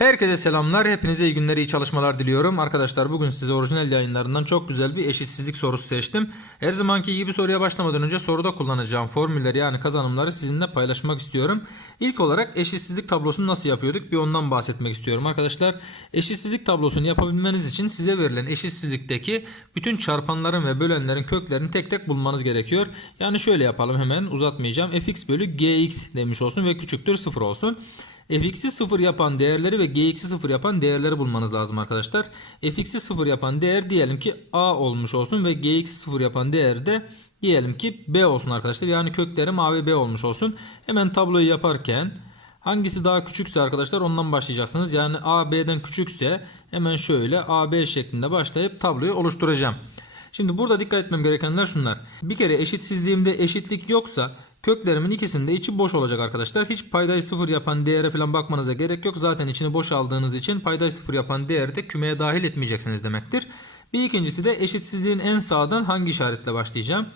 Herkese selamlar. Hepinize iyi günler, iyi çalışmalar diliyorum. Arkadaşlar bugün size orijinal yayınlarından çok güzel bir eşitsizlik sorusu seçtim. Her zamanki gibi soruya başlamadan önce soruda kullanacağım formülleri yani kazanımları sizinle paylaşmak istiyorum. İlk olarak eşitsizlik tablosunu nasıl yapıyorduk bir ondan bahsetmek istiyorum arkadaşlar. Eşitsizlik tablosunu yapabilmeniz için size verilen eşitsizlikteki bütün çarpanların ve bölenlerin köklerini tek tek bulmanız gerekiyor. Yani şöyle yapalım hemen uzatmayacağım. fx bölü gx demiş olsun ve küçüktür 0 olsun. Fx'i 0 yapan değerleri ve gx'i 0 yapan değerleri bulmanız lazım arkadaşlar. fx'i 0 yapan değer diyelim ki a olmuş olsun ve gx'i 0 yapan değer de diyelim ki b olsun arkadaşlar. Yani köklerim a ve b olmuş olsun. Hemen tabloyu yaparken hangisi daha küçükse arkadaşlar ondan başlayacaksınız. Yani a b'den küçükse hemen şöyle a b şeklinde başlayıp tabloyu oluşturacağım. Şimdi burada dikkat etmem gerekenler şunlar. Bir kere eşitsizliğimde eşitlik yoksa köklerimin ikisinde içi boş olacak arkadaşlar. Hiç paydayı sıfır yapan değere falan bakmanıza gerek yok. Zaten içini boş aldığınız için paydayı sıfır yapan değeri de kümeye dahil etmeyeceksiniz demektir. Bir ikincisi de eşitsizliğin en sağdan hangi işaretle başlayacağım?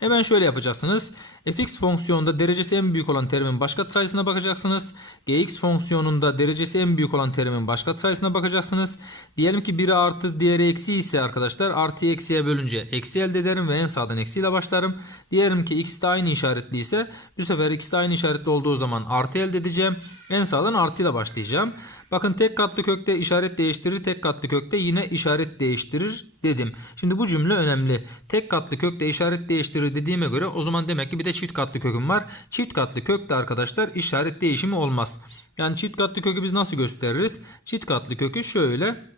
Hemen şöyle yapacaksınız. Fx fonksiyonunda derecesi en büyük olan terimin baş katsayısına bakacaksınız. gx fonksiyonunda derecesi en büyük olan terimin baş katsayısına bakacaksınız. Diyelim ki biri artı diğeri eksi ise arkadaşlar artı eksiye bölünce eksi elde ederim ve en sağdan eksiyle başlarım. Diyelim ki x de aynı işaretli ise bu sefer x de aynı işaretli olduğu zaman artı elde edeceğim. En sağdan artıyla başlayacağım. Bakın tek katlı kökte işaret değiştirir, tek katlı kökte yine işaret değiştirir dedim. Şimdi bu cümle önemli. Tek katlı kökte işaret değiştirir dediğime göre o zaman demek ki bir de çift katlı köküm var. Çift katlı kökte arkadaşlar işaret değişimi olmaz. Yani çift katlı kökü biz nasıl gösteririz? Çift katlı kökü şöyle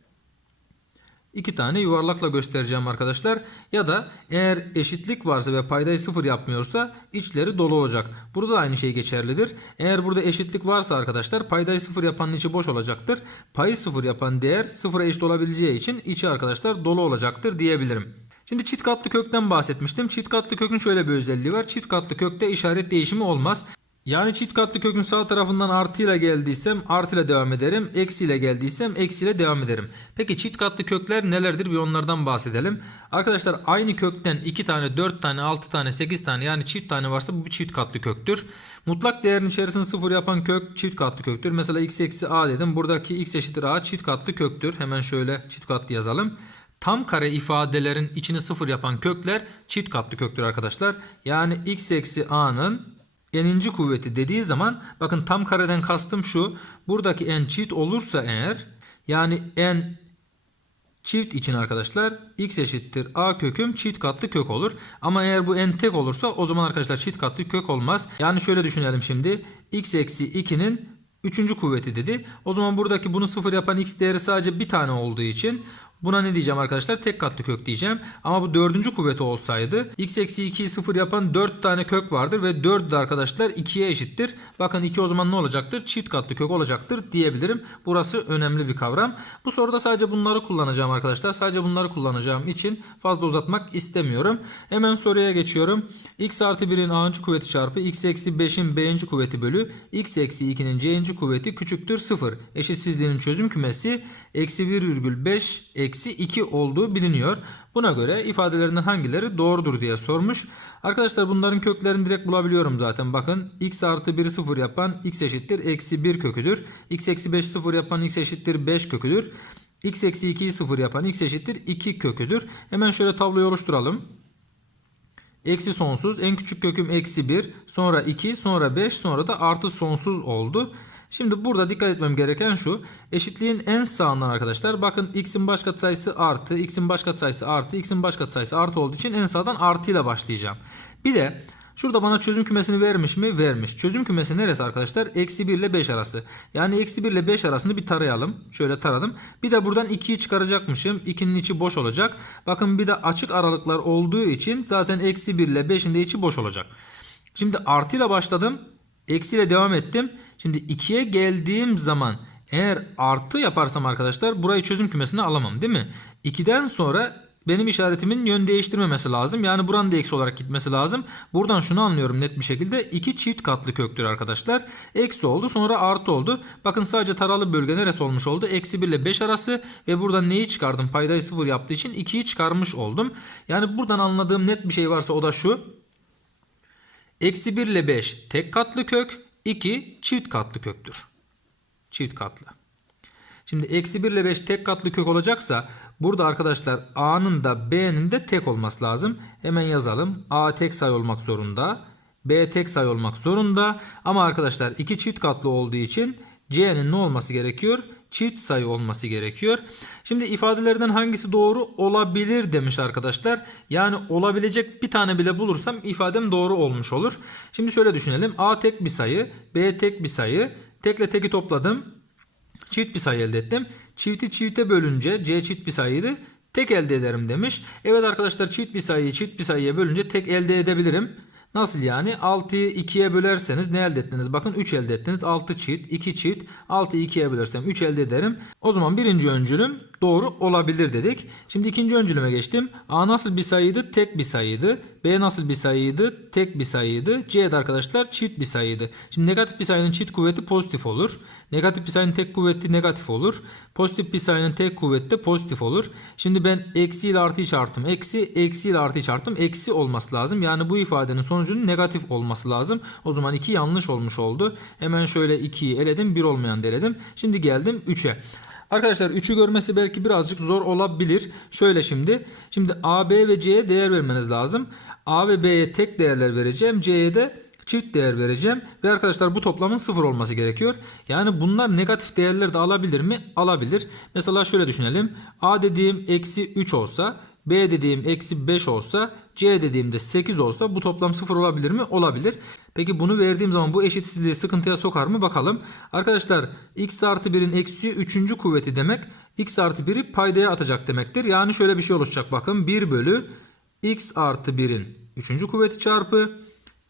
iki tane yuvarlakla göstereceğim arkadaşlar. Ya da eğer eşitlik varsa ve paydayı sıfır yapmıyorsa içleri dolu olacak. Burada da aynı şey geçerlidir. Eğer burada eşitlik varsa arkadaşlar paydayı sıfır yapanın içi boş olacaktır. Payı sıfır yapan değer sıfıra eşit olabileceği için içi arkadaşlar dolu olacaktır diyebilirim. Şimdi çift katlı kökten bahsetmiştim. Çift katlı kökün şöyle bir özelliği var. Çift katlı kökte işaret değişimi olmaz. Yani çift katlı kökün sağ tarafından artıyla geldiysem artıyla devam ederim. Eksiyle geldiysem eksiyle devam ederim. Peki çift katlı kökler nelerdir bir onlardan bahsedelim. Arkadaşlar aynı kökten 2 tane, 4 tane, 6 tane, 8 tane yani çift tane varsa bu bir çift katlı köktür. Mutlak değerin içerisini sıfır yapan kök çift katlı köktür. Mesela x eksi a dedim. Buradaki x eşittir a çift katlı köktür. Hemen şöyle çift katlı yazalım. Tam kare ifadelerin içini sıfır yapan kökler çift katlı köktür arkadaşlar. Yani x eksi a'nın n'inci kuvveti dediği zaman bakın tam kareden kastım şu. Buradaki n çift olursa eğer yani n çift için arkadaşlar x eşittir a köküm çift katlı kök olur. Ama eğer bu n tek olursa o zaman arkadaşlar çift katlı kök olmaz. Yani şöyle düşünelim şimdi x eksi 2'nin üçüncü kuvveti dedi. O zaman buradaki bunu sıfır yapan x değeri sadece bir tane olduğu için Buna ne diyeceğim arkadaşlar? Tek katlı kök diyeceğim. Ama bu dördüncü kuvveti olsaydı x eksi 2'yi 0 yapan 4 tane kök vardır ve 4 de arkadaşlar 2'ye eşittir. Bakın 2 o zaman ne olacaktır? Çift katlı kök olacaktır diyebilirim. Burası önemli bir kavram. Bu soruda sadece bunları kullanacağım arkadaşlar. Sadece bunları kullanacağım için fazla uzatmak istemiyorum. Hemen soruya geçiyorum. x artı 1'in a'ncı kuvveti çarpı x eksi 5'in b'inci kuvveti bölü x eksi 2'nin c'inci kuvveti küçüktür 0. Eşitsizliğinin çözüm kümesi eksi 1,5 eksi 2 olduğu biliniyor. Buna göre ifadelerinden hangileri doğrudur diye sormuş. Arkadaşlar bunların köklerini direkt bulabiliyorum zaten. Bakın x artı 1'i 0 yapan x eşittir eksi 1 köküdür. x eksi 5 0 yapan x eşittir 5 köküdür. x eksi 2'yi 0 yapan x eşittir 2 köküdür. Hemen şöyle tabloyu oluşturalım. Eksi sonsuz en küçük köküm eksi 1 sonra 2 sonra 5 sonra da artı sonsuz oldu. Şimdi burada dikkat etmem gereken şu. Eşitliğin en sağından arkadaşlar bakın x'in baş katsayısı artı, x'in baş katsayısı artı, x'in baş katsayısı artı olduğu için en sağdan artı ile başlayacağım. Bir de şurada bana çözüm kümesini vermiş mi? Vermiş. Çözüm kümesi neresi arkadaşlar? Eksi 1 ile 5 arası. Yani eksi 1 ile 5 arasını bir tarayalım. Şöyle taradım. Bir de buradan 2'yi çıkaracakmışım. 2'nin içi boş olacak. Bakın bir de açık aralıklar olduğu için zaten eksi 1 ile 5'in de içi boş olacak. Şimdi artı ile başladım. Eksi ile devam ettim. Şimdi 2'ye geldiğim zaman eğer artı yaparsam arkadaşlar burayı çözüm kümesine alamam değil mi? 2'den sonra benim işaretimin yön değiştirmemesi lazım. Yani buranın da eksi olarak gitmesi lazım. Buradan şunu anlıyorum net bir şekilde. 2 çift katlı köktür arkadaşlar. Eksi oldu sonra artı oldu. Bakın sadece taralı bölge neresi olmuş oldu? Eksi 1 ile 5 arası ve buradan neyi çıkardım? Paydayı 0 yaptığı için 2'yi çıkarmış oldum. Yani buradan anladığım net bir şey varsa o da şu. Eksi 1 ile 5 tek katlı kök. 2 çift katlı köktür. Çift katlı. Şimdi eksi 1 ile 5 tek katlı kök olacaksa burada arkadaşlar A'nın da B'nin de tek olması lazım. Hemen yazalım. A tek sayı olmak zorunda. B tek sayı olmak zorunda. Ama arkadaşlar iki çift katlı olduğu için C'nin ne olması gerekiyor? Çift sayı olması gerekiyor. Şimdi ifadelerden hangisi doğru olabilir demiş arkadaşlar. Yani olabilecek bir tane bile bulursam ifadem doğru olmuş olur. Şimdi şöyle düşünelim. A tek bir sayı, B tek bir sayı. Tekle teki topladım. Çift bir sayı elde ettim. Çifti çifte bölünce C çift bir sayıydı. Tek elde ederim demiş. Evet arkadaşlar çift bir sayıyı çift bir sayıya bölünce tek elde edebilirim. Nasıl yani? 6'yı 2'ye bölerseniz ne elde ettiniz? Bakın 3 elde ettiniz. 6 çift, 2 çift. 6'yı 2'ye bölersem 3 elde ederim. O zaman birinci öncülüm doğru olabilir dedik. Şimdi ikinci öncülüme geçtim. A nasıl bir sayıydı? Tek bir sayıydı. B nasıl bir sayıydı? Tek bir sayıydı. C de arkadaşlar çift bir sayıydı. Şimdi negatif bir sayının çift kuvveti pozitif olur. Negatif bir sayının tek kuvveti negatif olur. Pozitif bir sayının tek kuvveti de pozitif olur. Şimdi ben eksi ile artıyı çarptım. Eksi, eksi ile artıyı çarptım. Eksi olması lazım. Yani bu ifadenin sonucunun negatif olması lazım. O zaman 2 yanlış olmuş oldu. Hemen şöyle 2'yi eledim. 1 olmayan da eledim. Şimdi geldim 3'e. Arkadaşlar 3'ü görmesi belki birazcık zor olabilir. Şöyle şimdi. Şimdi A, B ve C'ye değer vermeniz lazım. A ve B'ye tek değerler vereceğim. C'ye de çift değer vereceğim. Ve arkadaşlar bu toplamın sıfır olması gerekiyor. Yani bunlar negatif değerler de alabilir mi? Alabilir. Mesela şöyle düşünelim. A dediğim eksi 3 olsa B dediğim eksi 5 olsa C dediğimde 8 olsa bu toplam 0 olabilir mi? Olabilir. Peki bunu verdiğim zaman bu eşitsizliği sıkıntıya sokar mı? Bakalım. Arkadaşlar x artı 1'in eksi 3. kuvveti demek x artı 1'i paydaya atacak demektir. Yani şöyle bir şey oluşacak bakın. 1 bölü x artı 1'in 3. kuvveti çarpı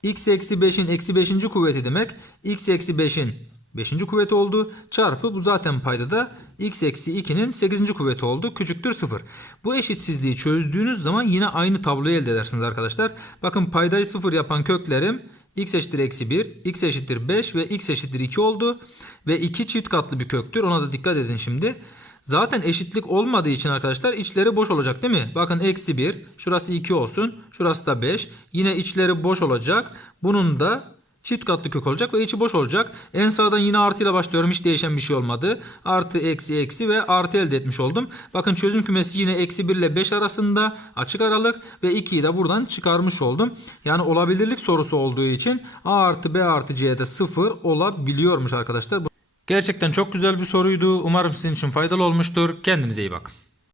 x eksi 5'in eksi 5. kuvveti demek. x eksi 5'in 5. kuvveti oldu. Çarpı bu zaten payda da x eksi 2'nin 8. kuvveti oldu. Küçüktür 0. Bu eşitsizliği çözdüğünüz zaman yine aynı tabloyu elde edersiniz arkadaşlar. Bakın paydayı 0 yapan köklerim x eşittir eksi 1, x eşittir 5 ve x eşittir 2 oldu. Ve 2 çift katlı bir köktür. Ona da dikkat edin şimdi. Zaten eşitlik olmadığı için arkadaşlar içleri boş olacak değil mi? Bakın eksi 1. Şurası 2 olsun. Şurası da 5. Yine içleri boş olacak. Bunun da çift katlı kök olacak ve içi boş olacak. En sağdan yine artı ile başlıyorum. Hiç değişen bir şey olmadı. Artı eksi eksi ve artı elde etmiş oldum. Bakın çözüm kümesi yine eksi 1 ile 5 arasında açık aralık ve 2'yi de buradan çıkarmış oldum. Yani olabilirlik sorusu olduğu için A artı B artı C'de 0 olabiliyormuş arkadaşlar. Gerçekten çok güzel bir soruydu. Umarım sizin için faydalı olmuştur. Kendinize iyi bakın.